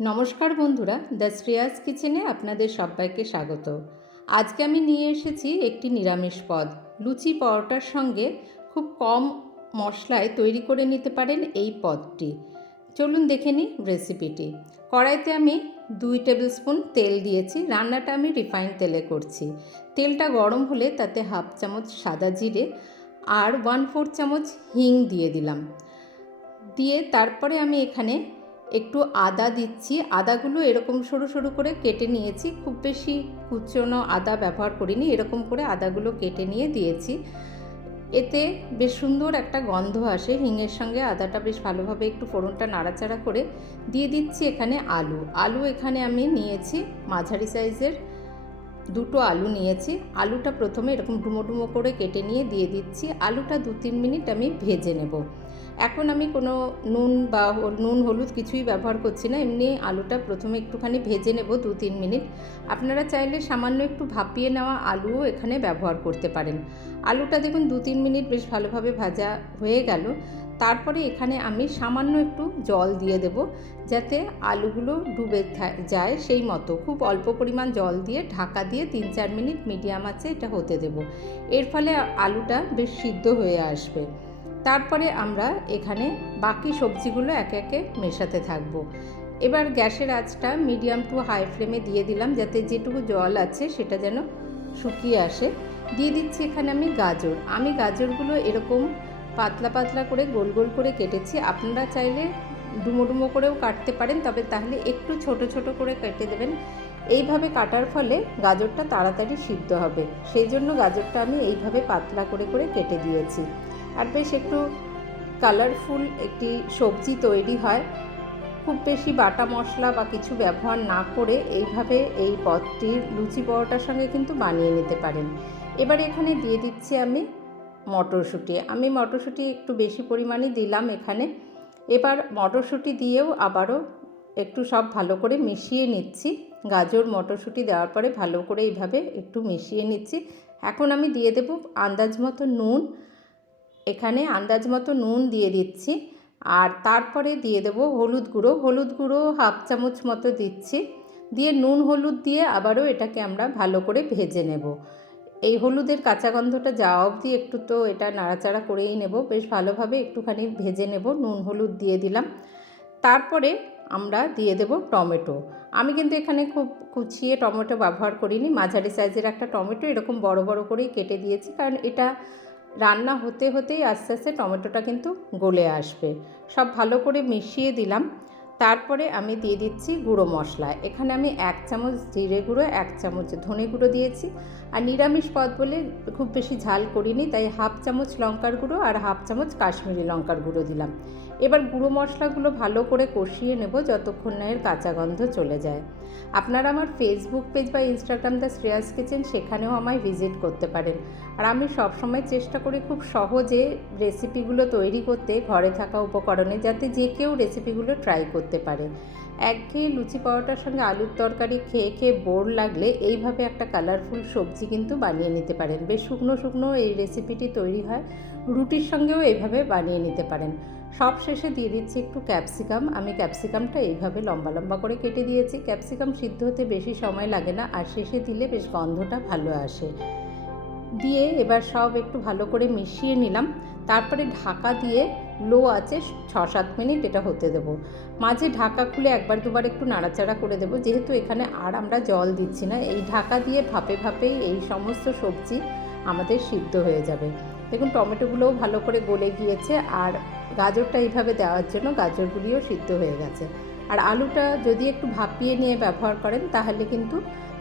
নমস্কার বন্ধুরা, দ্য শ্রেয়াস কিচেনে আপনাদের সবাইকে স্বাগত। আজকে আমি নিয়ে এসেছি একটি নিরামিষ পদ। লুচি পরোটার সঙ্গে খুব কম মশলায় তৈরি করে নিতে পারেন এই পদটি। চলুন দেখে নিই রেসিপিটি। কড়াইতে আমি দুই টেবিল স্পুন তেল দিয়েছি, রান্নাটা আমি রিফাইন তেলে করছি। তেলটা গরম হলে তাতে হাফ চামচ সাদা জিরে আর ওয়ান ফোর চামচ হিং দিয়ে দিলাম। দিয়ে তারপরে আমি এখানে একটু আদা দিচ্ছি। আদাগুলো এরকম সরু সরু করে কেটে নিয়েছি। খুব বেশি কুচনো আদা ব্যবহার করিনি, এরকম করে আদাগুলো কেটে নিয়ে দিয়েছি। এতে বেশ সুন্দর একটা গন্ধ আসে। হিঙের সঙ্গে আদাটা বেশ ভালোভাবে একটু ফোড়নটা নাড়াচাড়া করে দিয়ে দিচ্ছি এখানে আলু। আলু এখানে আমি নিয়েছি, মাঝারি সাইজের দুটো আলু নিয়েছি। আলুটা প্রথমে এরকম ডুমো ডুমো করে কেটে নিয়ে দিয়ে দিচ্ছি। আলুটা দু তিন মিনিট আমি ভেজে নেব। এখন আমি কোনো নুন বা নুন, হলুদ কিছুই ব্যবহার করছি না। এমনি আলুটা প্রথমে একটুখানি ভেজে নেব দু, তিন মিনিট। আপনারা চাইলে সামান্য একটু ভাপিয়ে নেওয়া আলুও এখানে ব্যবহার করতে পারেন। আলুটা দেখুন দু, তিন মিনিট বেশ ভালোভাবে ভাজা হয়ে গেল। তারপরে এখানে আমি সামান্য একটু জল দিয়ে দেব যাতে আলুগুলো ডুবে যায় সেই মতো। খুব অল্প পরিমাণ জল দিয়ে ঢাকা দিয়ে তিন, চার মিনিট মিডিয়াম আছে এটা হতে দেব। এর ফলে আলুটা বেশ সিদ্ধ হয়ে আসবে। তারপরে আমরা এখানে বাকি সবজিগুলো একে একে মেশাতে থাকব। এবার গ্যাসের আঁচটা মিডিয়াম টু হাই ফ্লেমে দিয়ে দিলাম যাতে যেটুকু জল আছে সেটা যেন শুকিয়ে আসে। দিয়ে দিচ্ছি এখানে আমি গাজর। আমি গাজরগুলো এরকম পাতলা পাতলা করে গোল গোল করে কেটেছি। আপনারা চাইলে ডুমো ডুমো করেও কাটতে পারেন, তবে তাহলে একটু ছোট ছোট করে কেটে দেবেন। এইভাবে কাটার ফলে গাজরটা তাড়াতাড়ি সিদ্ধ হবে। সেই জন্য গাজরটা আমি এইভাবে পাতলা করে করে কেটে দিয়েছি। আর বেশ একটু কালারফুল একটি সবজি তৈরি হয়। খুব বেশি বাটা মশলা বা কিছু ব্যবহার না করে এইভাবে এই পদটির লুচি পরোটার সঙ্গে কিন্তু বানিয়ে নিতে পারেন। এবার এখানে দিয়ে দিচ্ছি আমি মটরশুঁটি। আমি মটরশুঁটি একটু বেশি পরিমাণে দিলাম এখানে। এবার মটরশুঁটি দিয়েও আবারও একটু সব ভালো করে মিশিয়ে নিচ্ছি। গাজর, মটরশুঁটি দেওয়ার পরে ভালো করে এইভাবে একটু মিশিয়ে নিচ্ছি। এখন আমি দিয়ে দেব আন্দাজ মতো নুন এখানে আন্দাজ মতো নুন দিয়ে দিচ্ছি। আর তারপরে দিয়ে দেব হলুদ গুঁড়ো। হলুদ গুঁড়ো হাফ চামচ মতো দিচ্ছি। দিয়ে নুন হলুদ দিয়ে আবারও এটাকে আমরা ভালো করে ভেজে নেব। এই হলুদের কাঁচা গন্ধটা যাওয়া অবধি একটু তো এটা নাড়াচাড়া করেই নেব। বেশ ভালোভাবে একটুখানি ভেজে নেব। নুন হলুদ দিয়ে দিলাম। তারপরে আমরা দিয়ে দেব টমেটো। আমি কিন্তু এখানে খুব কুচিয়ে টমেটো ব্যবহার করিনি। মাঝারি সাইজের একটা টমেটো এরকম বড় বড় করেই কেটে দিয়েছি। কারণ এটা রান্না হতে হতেই আস্তে আস্তে টমেটোটা কিন্তু গলে আসবে। সব ভালো করে মিশিয়ে দিলাম। তারপরে আমি দিয়ে দিচ্ছি গুঁড়ো মশলা। এখানে আমি এক চামচ জিরে গুঁড়ো, এক চামচ ধনে গুঁড়ো দিয়েছি। আর নিরামিষ পদ বলে খুব বেশি ঝাল করিনি, তাই হাফ চামচ লঙ্কার গুঁড়ো আর হাফ চামচ কাশ্মীরি লঙ্কার গুঁড়ো দিলাম। এবার গুঁড়ো মশলাগুলো ভালো করে কষিয়ে নেব যতক্ষণ না এর কাঁচা গন্ধ চলে যায়। আপনারা আমার ফেসবুক পেজ বা ইনস্টাগ্রাম দ্য শ্রেয়াস কিচেন সেখানেও আমায় ভিজিট করতে পারেন। আর আমি সবসময় চেষ্টা করি খুব সহজে রেসিপিগুলো তৈরি করতে, ঘরে থাকা উপকরণে, যাতে যে কেউ রেসিপিগুলো ট্রাই করতে পারে। একঘেয়ে লুচি পরোটার সঙ্গে আলুর তরকারি খেয়ে খেয়ে বোর লাগলে এইভাবে একটা কালারফুল সবজি কিন্তু বানিয়ে নিতে পারেন। বেশ শুকনো শুকনো এই রেসিপিটি তৈরি হয়। রুটির সঙ্গেও এইভাবে বানিয়ে নিতে পারেন। সব শেষে দিয়ে দিচ্ছি একটু ক্যাপসিকাম আমি ক্যাপসিকামটা এইভাবে লম্বা লম্বা করে কেটে দিয়েছি। ক্যাপসিকাম সিদ্ধ হতে বেশি সময় লাগে না আর শেষে দিলে বেশ গন্ধটা ভালো আসে। দিয়ে এবার সব একটু ভালো করে মিশিয়ে নিলাম। তারপরে ঢাকা দিয়ে লো আছে ছ সাত মিনিট এটা হতে দেবো। মাঝে ঢাকা খুলে একবার দুবার একটু নাড়াচাড়া করে দেবো। যেহেতু এখানে আর আমরা জল দিচ্ছি না, এই ঢাকা দিয়ে ভাপে ভাপেই এই সমস্ত সবজি আমাদের সিদ্ধ হয়ে যাবে। দেখুন, টমেটোগুলোও ভালো করে গলে গিয়েছে আর গাজরটা এইভাবে দেওয়ার জন্য গাজরগুলিও সিদ্ধ হয়ে গেছে। আর আলুটা যদি একটু ভাপিয়ে নিয়ে ব্যবহার করেন, তাহলে কিন্তু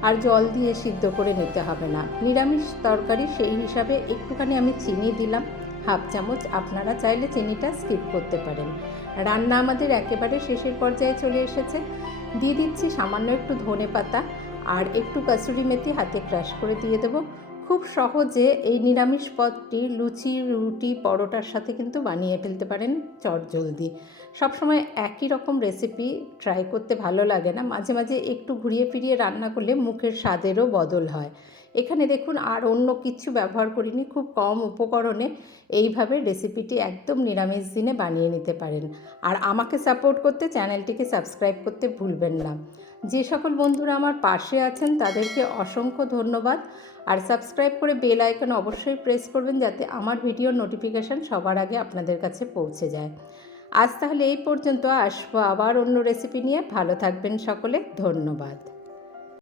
আর জল দিয়ে সিদ্ধ করে নিতে হবে না। নিরামিষ তরকারি সেই হিসাবে একটুখানি আমি চিনি দিলাম। হাফ চামচ আপনারা চাইলে চিনিটা স্কিপ করতে পারেন। রান্না আমাদের একেবারে শেষের পর্যায়ে চলে এসেছে। দিয়ে দিচ্ছি সামান্য একটু ধনে পাতা আর একটু কাসুরি মেথি হাতে ক্রাশ করে দিয়ে দেবো। খুব সহজে এই নিরামিষ পদটি লুচি, রুটি, পরোটার সাথে কিন্তু বানিয়ে ফেলতে পারেন চটজলদি সবসময় একই রকম রেসিপি ট্রাই করতে ভালো লাগে না। মাঝে মাঝে একটু ঘুরিয়ে ফিরিয়ে রান্না করলে মুখের স্বাদেরও বদল হয়। এখানে দেখুন আর অন্য কিছু ব্যবহার করিনি, খুব কম উপকরণে। এইভাবে রেসিপিটি একদম নিরামিষ দিনে বানিয়ে নিতে পারেন। আর আমাকে সাপোর্ট করতে চ্যানেলটিকে সাবস্ক্রাইব করতে ভুলবেন না। যে সকল বন্ধুরা আমার পাশে আছেন, তাদেরকে অসংখ্য ধন্যবাদ। আর সাবস্ক্রাইব করে বেল আইকন অবশ্যই প্রেস করবেন, যাতে আমার ভিডিওর নোটিফিকেশান সবার আগে আপনাদের কাছে পৌঁছে যায়। আজ তাহলে এই পর্যন্ত, আসব আবার অন্য রেসিপি নিয়ে। ভালো থাকবেন সকলে, ধন্যবাদ।